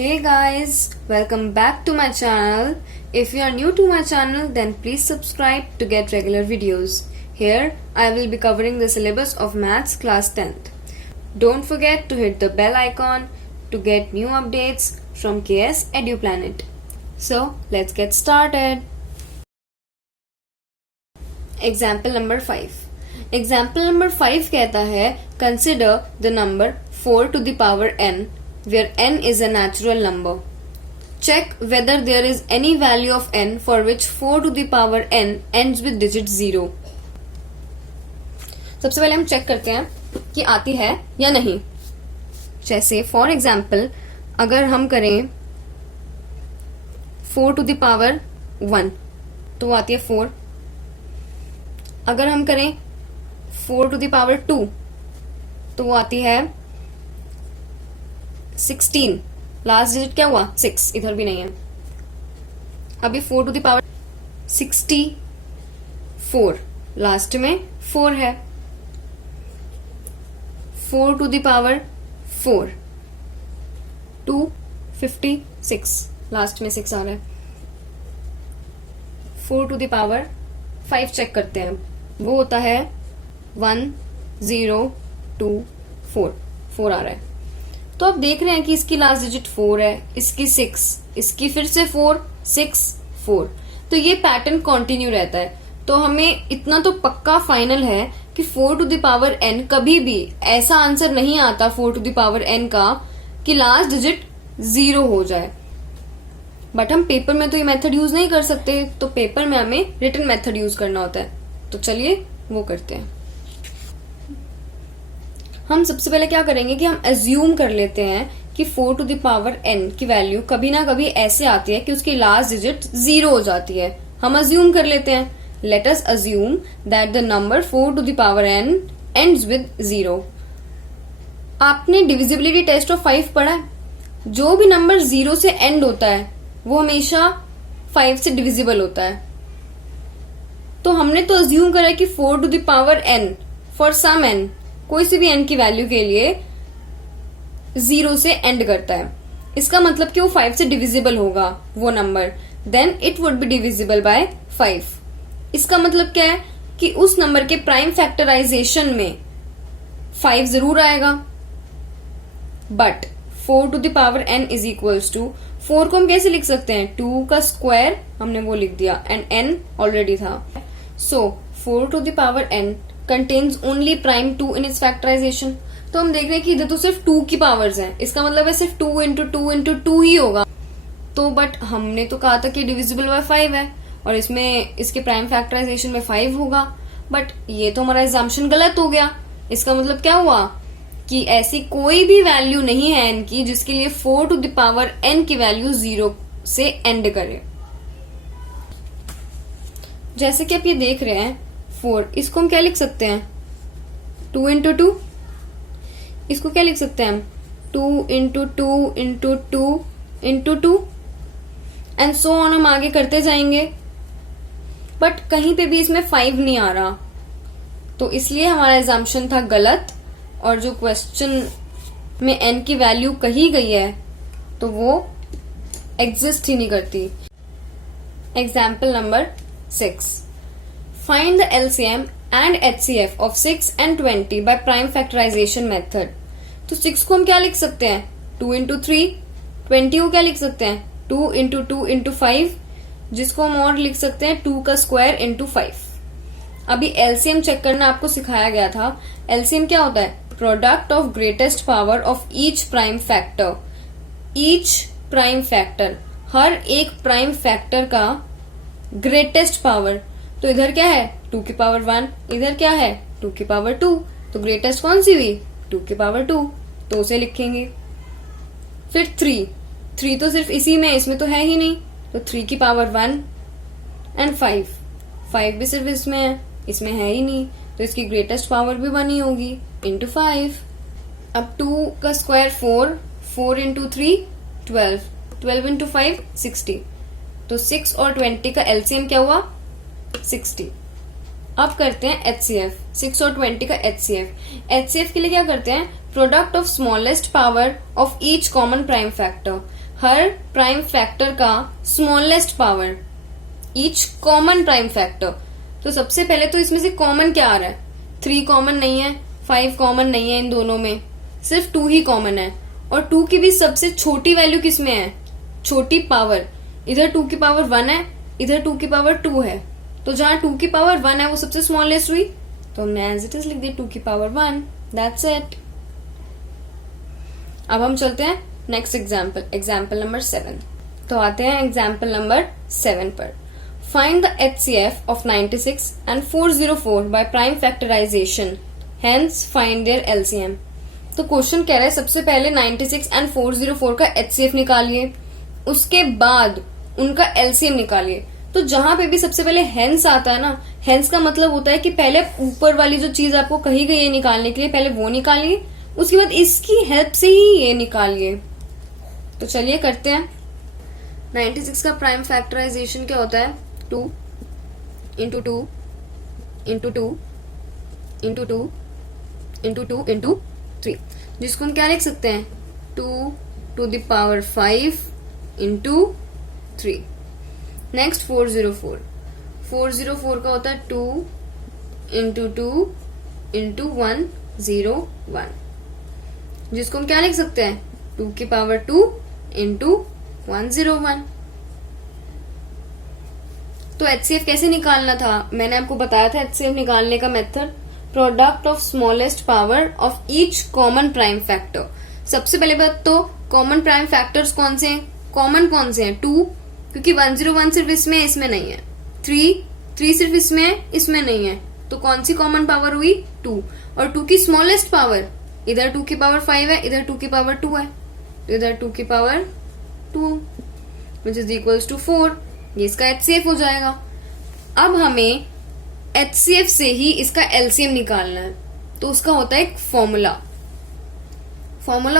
Hey guys, welcome back to my channel. If you are new to my channel, then please subscribe to get regular videos. Here, I will be covering the syllabus of Maths class 10th. Don't forget to hit the bell icon to get new updates from KS EduPlanet. So, let's get started. Example number 5. Example number 5 कहता है consider the number 4 to the power n where n is a natural number. Check whether there is any value of n for which 4 to the power n ends with digit 0. सबसे पहले हम check करते हैं कि आती है या नहीं. जैसे फॉर एग्जाम्पल अगर हम करें 4 to the power 1 तो वो आती है 4. अगर हम करें 4 to the power 2 तो वो आती है 16. लास्ट डिजिट क्या हुआ 6, इधर भी नहीं है. अभी 4 to the power 64 लास्ट में 4 है. 4 to the power 4 256 लास्ट में 6 आ रहा है. 4 to the power 5 चेक करते हैं. वो होता है 1024 4 आ रहा है. तो आप देख रहे हैं कि इसकी लास्ट डिजिट 4 है, इसकी 6, इसकी फिर से 4 6 4. तो ये पैटर्न कंटिन्यू रहता है. तो हमें इतना तो पक्का फाइनल है कि 4 to the power n कभी भी ऐसा आंसर नहीं आता 4 to the power n का कि लास्ट डिजिट 0 हो जाए. बट हम पेपर में तो ये मेथड यूज नहीं कर सकते, तो पेपर में हमें रिटन मेथड यूज करना होता है. तो चलिए वो करते हैं. हम सबसे पहले क्या करेंगे कि हम अज्यूम कर लेते हैं कि 4 to the power n की वैल्यू कभी ना कभी ऐसे आती है कि उसकी लास्ट डिजिट 0 हो जाती है. हम अज्यूम कर लेते हैं. Let us assume that the number 4 to the power n ends with 0. आपने डिविजिबिलिटी टेस्ट ऑफ 5 पढ़ा है. जो भी नंबर 0 से एंड होता है वो हमेशा 5 से डिविजिबल होता है. तो हमने तो अज्यूम करा कि 4 to the power n for some n कोई सी भी n की वैल्यू के लिए 0 से एंड करता है. इसका मतलब कि वो 5 से डिविजिबल होगा वो नंबर. Then it would be divisible by 5. इसका मतलब क्या है कि उस नंबर के प्राइम फैक्टराइजेशन में 5 जरूर आएगा. But 4 to the power n is equals to 4 को हम कैसे लिख सकते हैं 2 का स्क्वायर हमने वो लिख दिया एंड n ऑलरेडी था. सो 4 to the power n contains only prime 2 in its factorization. तो हम देख रहे हैं कि इधर तो सिर्फ 2 की पावर्स हैं. इसका मतलब है सिर्फ 2 into 2 into 2 ही होगा. तो बट हमने तो कहा था कि डिविजिबल बाय 5 है और इसमें इसके प्राइम फैक्टराइजेशन में 5 होगा. बट ये तो हमारा एग्जाम्पशन गलत हो गया. इसका मतलब क्या हुआ कि ऐसी कोई भी वैल्यू नहीं है n की जिसके लिए 4 to the power n की वैल्यू 0 से एंड करे. जैसे कि आप ये देख रहे हैं 4, इसको हम क्या लिख सकते हैं 2 into 2. इसको क्या लिख सकते हैं हम 2 into 2 into 2 into 2 and so on. हम आगे करते जाएंगे. बट कहीं पे भी इसमें 5 नहीं आ रहा, तो इसलिए हमारा एग्जाम्पशन था गलत. और जो क्वेश्चन में n की वैल्यू कही गई है तो वो एग्जिस्ट ही नहीं करती. Example number 6. Find the LCM and HCF of 6 and 20 by prime factorization method. तो 6 को हम क्या लिख सकते हैं 2 into 3. 20 को क्या लिख सकते हैं 2 into 2 into 5, जिसको हम और लिख सकते हैं 2 का स्क्वायर into 5. अभी LCM चेक करना आपको सिखाया गया था. LCM क्या होता है product of greatest power of each prime factor. Each prime factor, हर एक प्राइम फैक्टर का ग्रेटेस्ट पावर. तो इधर क्या है 2 की पावर 1, इधर क्या है 2 की पावर 2. तो ग्रेटेस्ट कौन सी हुई 2 की पावर 2, तो उसे लिखेंगे. फिर 3 तो सिर्फ इसी में, इसमें तो है ही नहीं, तो 3 की पावर 1 एंड 5 भी सिर्फ इसमें है, इसमें है ही नहीं, तो इसकी ग्रेटेस्ट पावर भी 1 ही होगी इंटू 5. अब 2 का स्क्वायर 4 इंटू 3 12 इंटू 5 60. तो 6 और 20 का एलसीएम क्या हुआ 60. अब करते हैं HCF. 6 और 20 का HCF. HCF के लिए क्या करते हैं product of smallest power of each common prime factor. हर प्राइम फैक्टर का smallest power, each common prime factor. तो सबसे पहले तो इसमें से कॉमन क्या आ रहा है? 3 कॉमन नहीं है, 5 कॉमन नहीं है, इन दोनों में सिर्फ 2 ही कॉमन है। और 2 की भी सबसे छोटी वैल्यू किसमें है? छोटी पावर। इधर 2 की पावर 1 है, इधर 2 की पावर 2 है। तो जहां 2 की पावर 1 है वो सबसे स्मॉलेस्ट हुई, तो हमने एज इट इज लिख दिया 2 की पावर 1। That's it. अब हम चलते हैं नेक्स्ट एग्जाम्पल, एग्जाम्पल नंबर 7। तो आते हैं एग्जाम्पल नंबर 7 पर। Find the HCF of 96 and 404 by prime factorisation, hence find their LCM। तो क्वेश्चन कह रहा है सबसे पहले 96 एंड 404 का HCF निकालिए, उसके बाद उनका LCM निकालिए। तो जहां पे भी सबसे पहले हेंस आता है ना, हेंस का मतलब होता है कि पहले ऊपर वाली जो चीज आपको कही गई है निकालने के लिए, पहले वो निकालिए, उसके बाद इसकी हेल्प से ही ये निकालिए। तो चलिए करते हैं। 96 का प्राइम फैक्टराइजेशन क्या होता है? 2 into 2 into 2 into 2 into 2 into 3, जिसको हम क्या लिख सकते हैं? 2 to the power 5 into 3। Next 404, 404 का होता है 2 इंटू 2 इंटू 101, जिसको हम क्या लिख सकते हैं? 2 की पावर 2 इंटू 101। तो HCF कैसे निकालना था? मैंने आपको बताया था HCF निकालने का method, product of smallest power of each common prime factor. सबसे पहले बात तो कॉमन प्राइम फैक्टर्स कौन से हैं? कॉमन कौन से हैं? 2, क्योंकि 101 सिर्फ इसमें नहीं है। 3 सिर्फ इसमें नहीं है। तो कौन सी कॉमन पावर हुई? 2। और 2 की स्मॉलेस्ट पावर, इधर 2 की पावर 5 है, इधर 2 की पावर 2 है, तो इधर 2 की power 2 which is equals to 4। ये इसका HCF हो जाएगा। अब हमें HCF से ही इसका LCM निकालना है, तो उसका होता है एक फॉर्मूला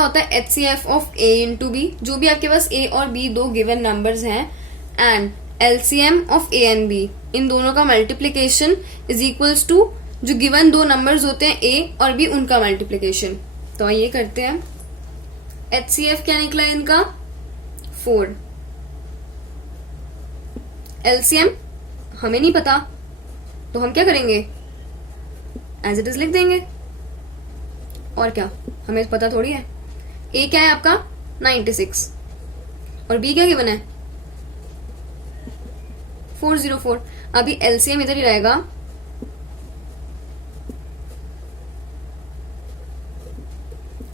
होता है HCF of A into B, जो भी आपके पास A और B दो गिवन नंबर्स हैं, and LCM of A and B, इन दोनों का मल्टीप्लीकेशन इज इक्वल्स टू जो गिवन दो नंबर्स होते हैं A और B, उनका मल्टीप्लीकेशन। तो ये करते हैं। HCF क्या निकला है इनका? 4। LCM हमें नहीं पता, तो हम क्या करेंगे? एज इट इज लिख देंगे। और क्या, हमें पता थोड़ी है। A क्या है आपका? 96 और B क्या गिवन है? 404। अभी LCM इधर ही रहेगा,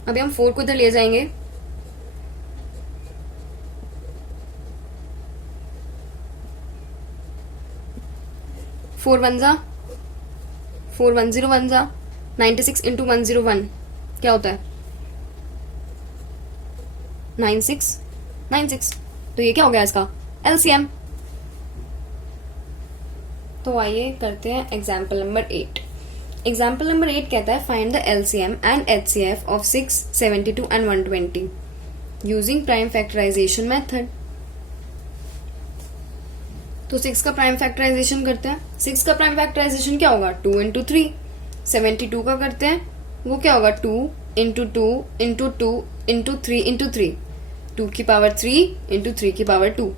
अभी हम 4 को इधर ले जाएंगे, फोर 101 जा 96 इंटू 101 क्या होता है? 96। तो ये क्या हो गया इसका? LCM। तो आइए करते हैं एग्जाम्पल नंबर 8। एग्जाम्पल नंबर 8 कहता है find the LCM and HCF of 6, 72 and 120 using prime factorisation method. तो 6 का प्राइम फैक्टराइजेशन करते हैं। 6 का प्राइम फैक्टराइजेशन क्या होगा? 2 इंटू 3। 72 का करते हैं, वो क्या होगा? 2 इंटू 2 इंटू 2 इंटू 3 इंटू 3, 2 की पावर 3 इंटू 3 की पावर 2।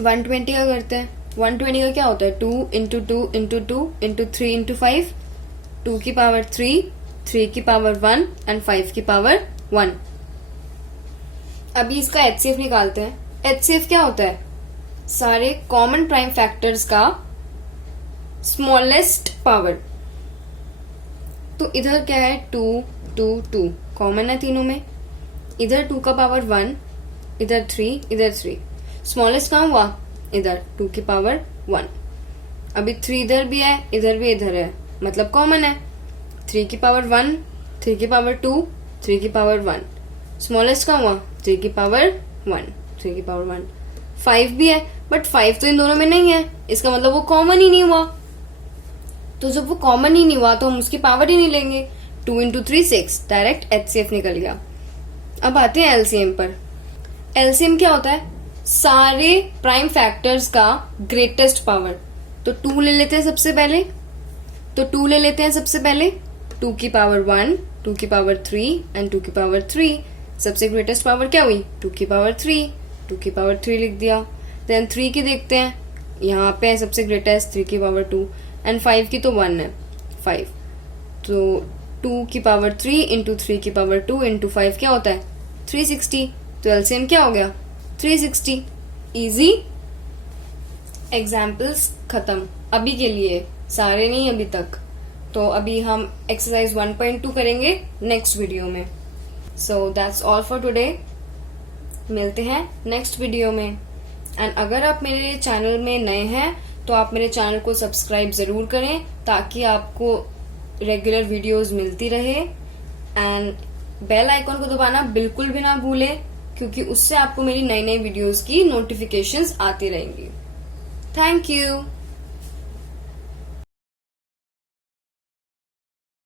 120 का करते हैं। 120 का क्या होता है? 2 इंटू 2 इंटू 2 इंटू 3 इंटू 5, 2 की पावर 3, 3 की पावर 1 एंड 5 की पावर 1। अभी इसका HCF निकालते हैं। HCF क्या होता है? सारे कॉमन प्राइम फैक्टर्स का स्मॉलेस्ट पावर। तो इधर क्या है? 2 2 2 कॉमन है तीनों में। इधर 2 का पावर 1, इधर 3, इधर 3। स्मॉलेस्ट कहाँ हुआ? इधर 2 की पावर 1। अभी 3 इधर भी है, इधर भी इधर है, मतलब कॉमन है। 3 की पावर 1, 3 की पावर 2, 3 की पावर 1। स्मॉलेस्ट कहाँ हुआ? 3 की पावर 1, 3 की पावर 1। 5 भी है, बट 5 तो इन दोनों में नहीं है, इसका मतलब वो कॉमन ही नहीं हुआ। तो जब वो कॉमन ही नहीं हुआ तो हम उसकी पावर ही नहीं लेंगे। 2 इंटू 3 6, डायरेक्ट HCF निकल गया। अब आते हैं LCM पर। LCM क्या होता है? सारे प्राइम फैक्टर्स का ग्रेटेस्ट पावर। तो 2 ले लेते हैं सबसे पहले, 2 ले लेते हैं सबसे पहले। 2 की पावर 1, 2 की पावर 3 एंड 2 की पावर 3, सबसे ग्रेटेस्ट पावर क्या हुई, 2 की पावर 3, 2 की पावर 3 लिख दिया। देन 3 की देखते हैं, यहाँ पे है सबसे ग्रेटेस्ट 3 की पावर 2, एंड 5 की तो 1 है 5, तो 2 की पावर 3 इंटू 3 की पावर 2 इंटू 5 क्या होता है 360, तो एलसीएम क्या हो गया 360। इजी। एग्जाम्पल्स खत्म अभी के लिए, सारे नहीं अभी तक। तो अभी हम एक्सरसाइज 1.2 करेंगे नेक्स्ट वीडियो में। So that's all for today, मिलते हैं नेक्स्ट वीडियो में। एंड अगर आप मेरे चैनल में नए हैं तो आप मेरे चैनल को सब्सक्राइब जरूर करें ताकि आपको रेगुलर वीडियोस मिलती रहे। एंड बेल आइकॉन को दबाना बिल्कुल भी ना भूलें, क्योंकि उससे आपको मेरी नई नई वीडियोस की नोटिफिकेशंस आती रहेंगी। Thank you.